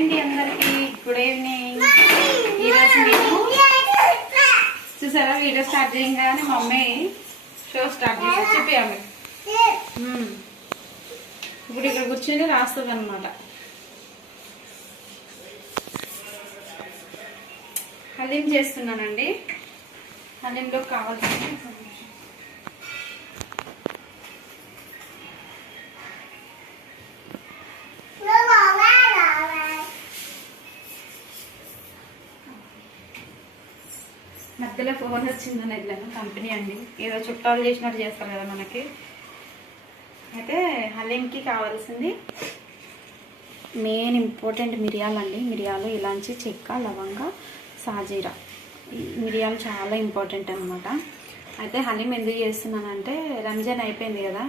అండి అందరికి good evening. ఈరోజు మేము చూసారా వీడియో స్టార్ట్ చేయగానే మా మమ్మీ షో స్టార్ట్ చేసి చెప్పాము. ఇప్పుడు ఇక్కడ కూర్చొని రాస్తుంది అనమాట. హలీం చేస్తున్నానండి. హలీంలో కావాల్సిన మధ్యలో ఫోన్ వచ్చిందని వెళ్ళాను. కంపెనీ అండి, ఏదో చుట్టాలు చేసినట్టు చేస్తారు కదా మనకి. అయితే హలీంకి కావాల్సింది మెయిన్ ఇంపార్టెంట్ మిరియాలండి. మిరియాలు, ఇలాంచి, చెక్క, లవంగ, సాజీరా. మిరియాలు చాలా ఇంపార్టెంట్ అనమాట. అయితే హలీం ఎందుకు చేస్తున్నానంటే రంజాన్ అయిపోయింది కదా,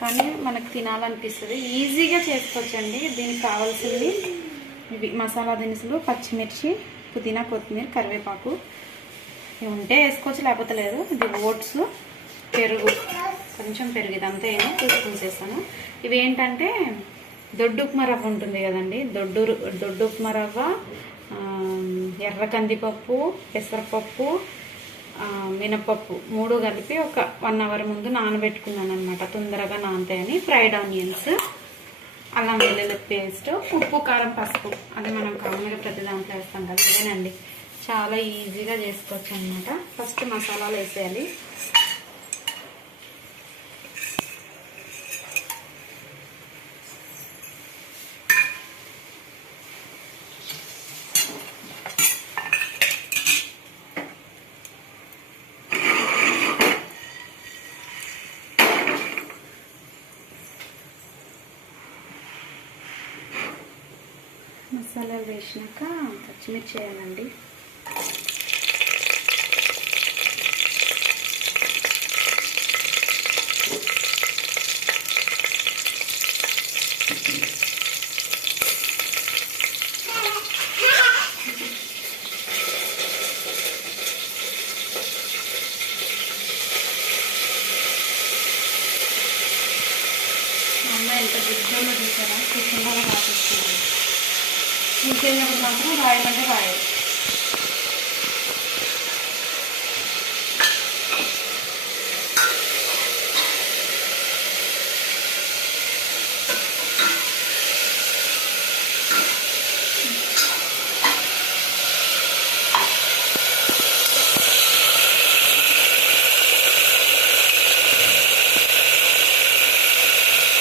కానీ మనకు తినాలనిపిస్తుంది. ఈజీగా చేసుకోవచ్చండి. దీనికి కావాల్సింది ఇవి మసాలా దినుసులు, పచ్చిమిర్చి, పుదీనా, కొత్తిమీర, కరివేపాకు ఉంటే వేసుకోవచ్చు, లేకపోతే లేదు. ఇది ఓట్స్, పెరుగు, కొంచెం పెరుగు, ఇదంతా ఏమో 2 స్పూన్స్ వేస్తాను. ఇవి ఏంటంటే దొడ్డు ఉప్మా రవ్వ ఉంటుంది కదండి, దొడ్డు ఉప్మా రవ్వ, ఎర్ర కందిపప్పు, పెసరపప్పు, మినపప్పు 3 కలిపి ఒక 1 అవర్ ముందు నానబెట్టుకున్నాను అనమాట. తొందరగా నానతాయని. ఫ్రైడ్ ఆనియన్స్, అల్లం వెల్లుల్లి పేస్ట్, ఉప్పు, కారం, పసుపు. అది మనం కామన్గా ప్రతి దాంట్లో వేస్తాం కదా, ఇదేనండి. చాలా ఈజీగా చేసుకోవచ్చు అనమాట. ఫస్ట్ మసాలాలు వేసేయాలి. మసాలాలు వేసినాక పచ్చిమిర్చి వేయాలండి. ఎంత దిగ్గులో చూసారా, కూర్చుండా రాసిస్తుంది. కూర్చున్నప్పుడు మాత్రం రాయమంటే రాయదు.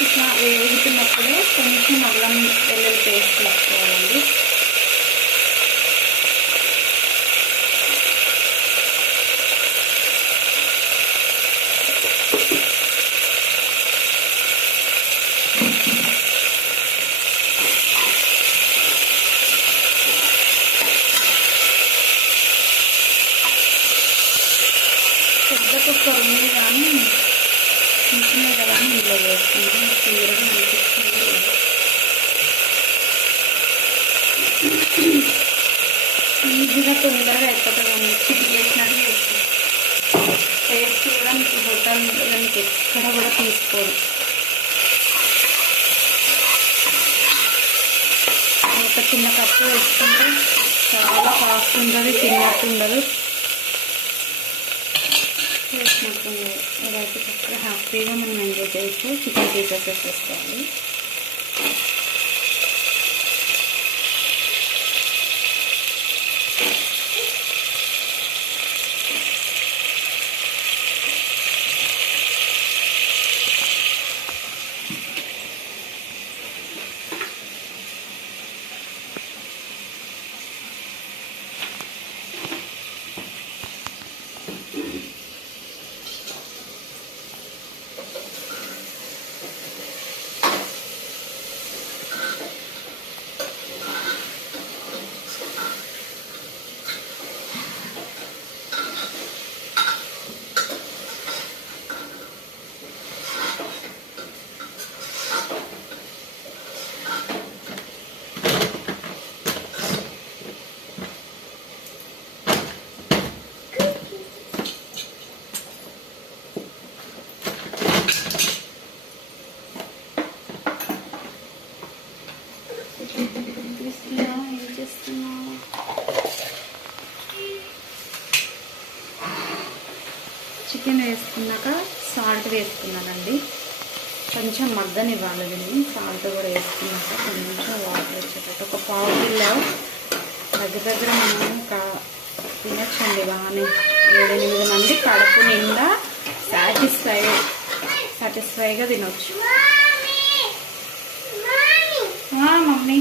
ఇట్లా వేగుతున్నప్పుడే కొంచెం అల్లం వెల్లుల్లి పేస్ట్ తీసుకోవాలండి. పెద్ద కుక్కర్ ఉంది కానీ ఇంచునే కదా ఇంట్లో వేసుకుంటాం. క్లియర్గా అనిపిస్తుంది. ఈజీగా తొందరగా అయిపోతుంది. చికెన్ వేసినట్టు వేస్తుంది. టేస్ట్ కూడా మీకు హోటల్ మీకు ఎక్కడ కూడా తీసుకోదు. ఒక చిన్న కప్పు వేసుకుంటే చాలా ఫాస్ట్ ఉంటుంది, తిన్నట్టు ఉండదు, వేసినట్టు ఉండదు. ఇదైతే చక్కగా హ్యాపీగా మనం ఎంజాయ్ చేయొచ్చు. చికెన్ పీసెస్ వేసేసుకోవాలి. వేసుకున్నానండి. కొంచెం మగ్గనివ్వాలి దీన్ని. సాల్ట్ కూడా వేసుకున్నాక కొంచెం వాటర్ వచ్చేటట్టు ఒక పావు కిలో దగ్గర మనం తినచ్చండి. బాగానే 7-8 మంది కడుపు నిండా సాటిస్ఫైగా తినొచ్చు. మమ్మీ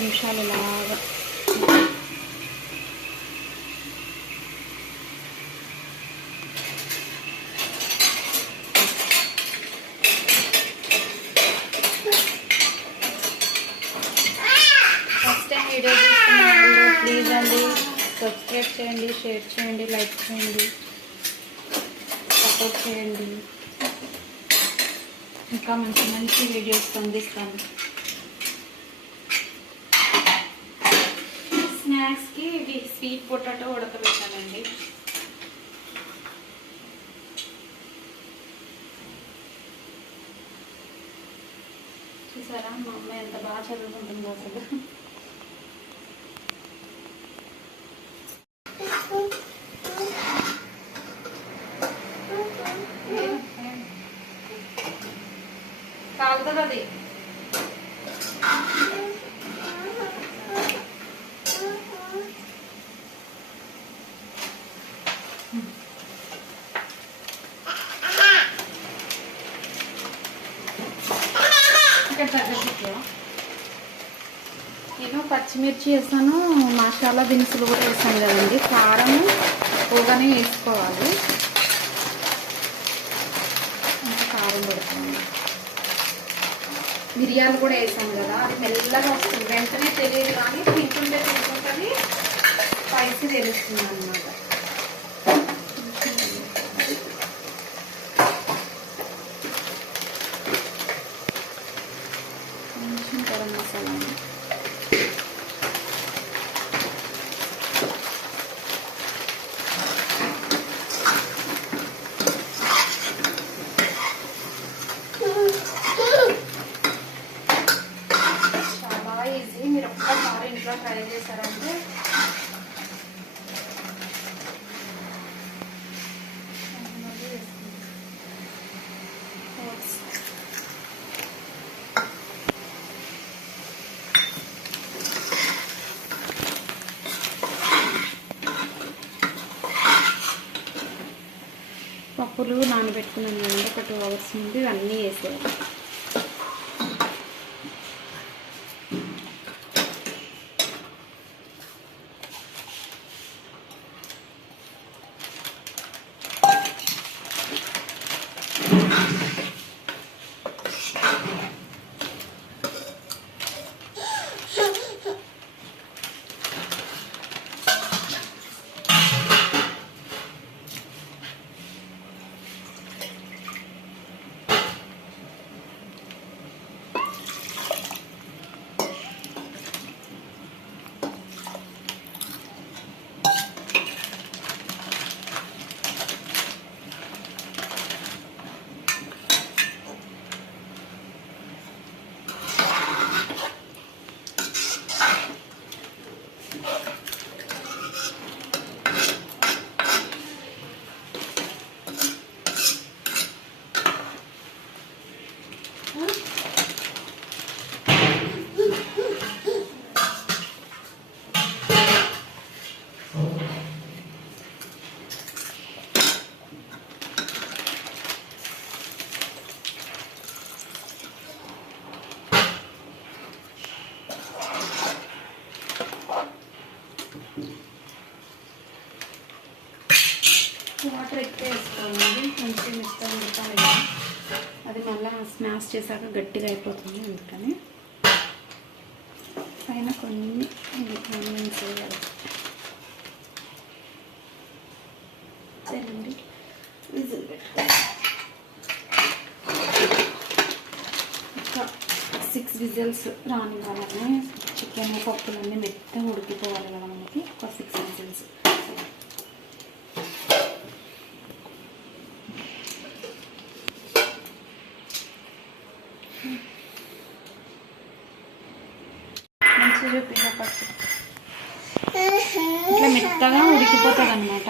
నిమిషాలు ఇలాగా ఫస్ట్ టైం వీడియో చూస్తున్న వాళ్ళు ప్లీజ్ అండి సబ్స్క్రైబ్ చేయండి, షేర్ చేయండి, లైక్ చేయండి, సపోర్ట్ చేయండి. ఇంకా మంచి మంచి వీడియోస్ అందిస్తాను. స్నాక్స్కి ఇది స్వీట్ పొటాటో ఉడకబెట్టాలండి. చూసారా మా అమ్మ ఎంత బాగా చదువుకుంటుందో అసలు. కాలుతుంది అది. నేను పచ్చిమిర్చి వేసాను, మసాలా దినుసులు కూడా వేసాను కదండి. కారం ఎక్కువగానే వేసుకోవాలి. ఇంకా కారం పెడతాను. మిరియాలు కూడా వేసాను కదా, అది మెల్లగా వస్తుంది. వెంటనే తెలియదు కానీ తింటుంటే స్పైసీ తెలుస్తుంది అన్నమాట. కొంచెం గరం మసాలా, చాలా ఈజీ. మీరు ఒక్కసారి ఇంట్లో ట్రై చేశారంటే పప్పులు నానబెట్టుకున్నాను కదండి ఒక 2 hours ముందు. ఇవన్నీ వేసేయాలి. వాటర్ ఎక్కువ వేసుకోవాలండి. మంచిగా మిక్స్గా ఉడకాలి కదా, అది మళ్ళీ స్మాష్ చేశాక గట్టిగా అయిపోతుంది. అందుకని పైన కొన్ని ఆనియన్స్ వేయాలి. సరేండి, విజిల్ పెట్టి ఒక 6 విజిల్స్ రానివ్వాలని. చికెన్ పప్పులన్నీ మెత్తగా ఉడికిపోవాలి కదా మనకి. ఒక 6 విజిల్స్. మంచిగా చూపిగా పట్టు ఇట్లా మెత్తగా ఉడికిపోతుంది అనమాట.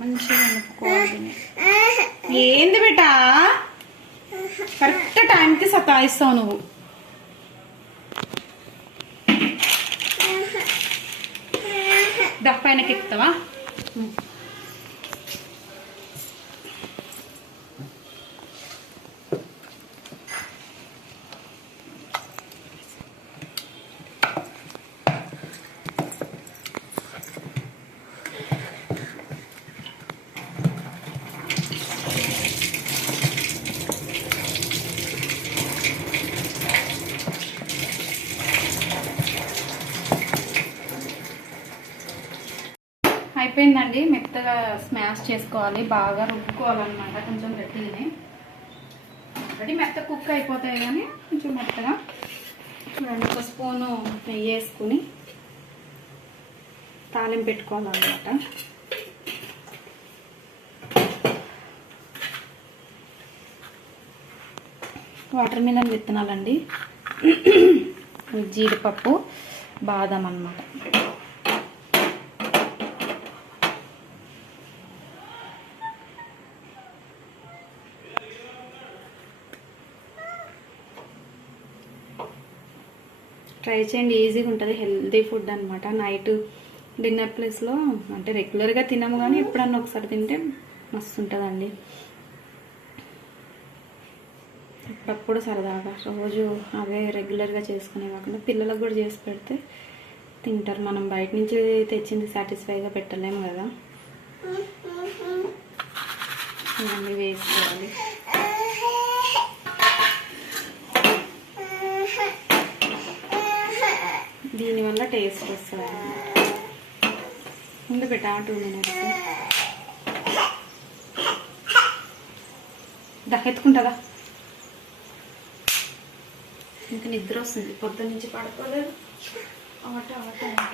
మంచిగా కలుపుకోవాలి. ఏంది బేటా కరెక్ట్ టైంకి సతాయిస్తావు నువ్వు. పైనకి ఎక్కుతావా? అయిపోయిందండి. మెత్తగా స్మాష్ చేసుకోవాలి, బాగా రుబ్బుకోవాలన్నమాట. కొంచెం గట్టిగానే ఆల్రెడీ మెత్త కుక్ అయిపోతాయి కానీ కొంచెం మెత్తగా. చూడండి, ఒక స్పూను నెయ్యి వేసుకుని తాలింపు పెట్టుకోవాలన్నమాట. వాటర్ మిలన్ విత్తనాలండి, జీడిపప్పు, బాదం అన్నమాట. ట్రై చేయండి, ఈజీగా ఉంటుంది, హెల్తీ ఫుడ్ అనమాట. నైట్ డిన్నర్ ప్లేస్లో అంటే రెగ్యులర్గా తినము కానీ ఎప్పుడన్నా ఒకసారి తింటే మస్తు ఉంటుందండి. అప్పుడప్పుడు సరదాగా, రోజు అవే రెగ్యులర్గా చేసుకునే కాకుండా పిల్లలకు కూడా చేసి పెడితే తింటారు. మనం బయట నుంచి తెచ్చింది సాటిస్ఫైగా పెట్టలేము కదా. ఇవన్నీ వేసుకోవాలి. దీనివల్ల టేస్ట్ వస్తుంది. ముందు పెట్టా 2 minutes. ఎత్తుకుంటుందా? ఇంకా నిద్ర వస్తుంది, పొద్దున్న నుంచి పడుకోలేదు. ఆట ఆట ఆట.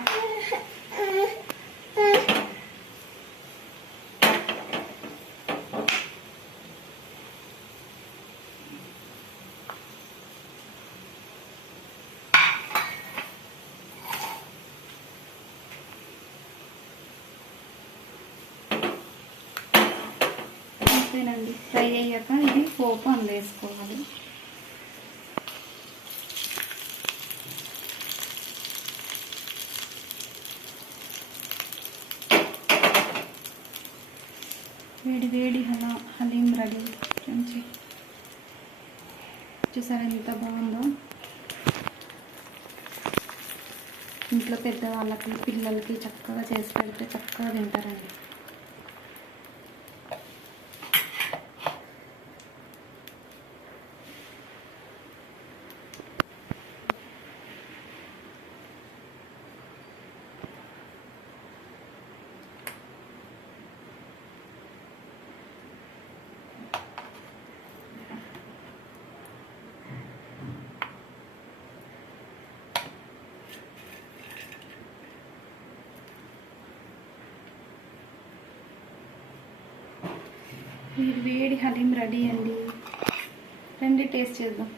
అంతేనండి. ఫ్రై అయ్యాక ఇది పోపు అందులో వేసుకోవాలి. వేడి వేడి హలీం రెడీ. ఫ్రెండ్స్ చూసారా ఎంత బాగుందో. ఇంట్లో పెద్దవాళ్ళకి పిల్లలకి చక్కగా చేసి పెడితే చక్కగా తింటారండి. వేడి వేడి హలీం రెడీ అండి. రండి టేస్ట్ చేద్దాం.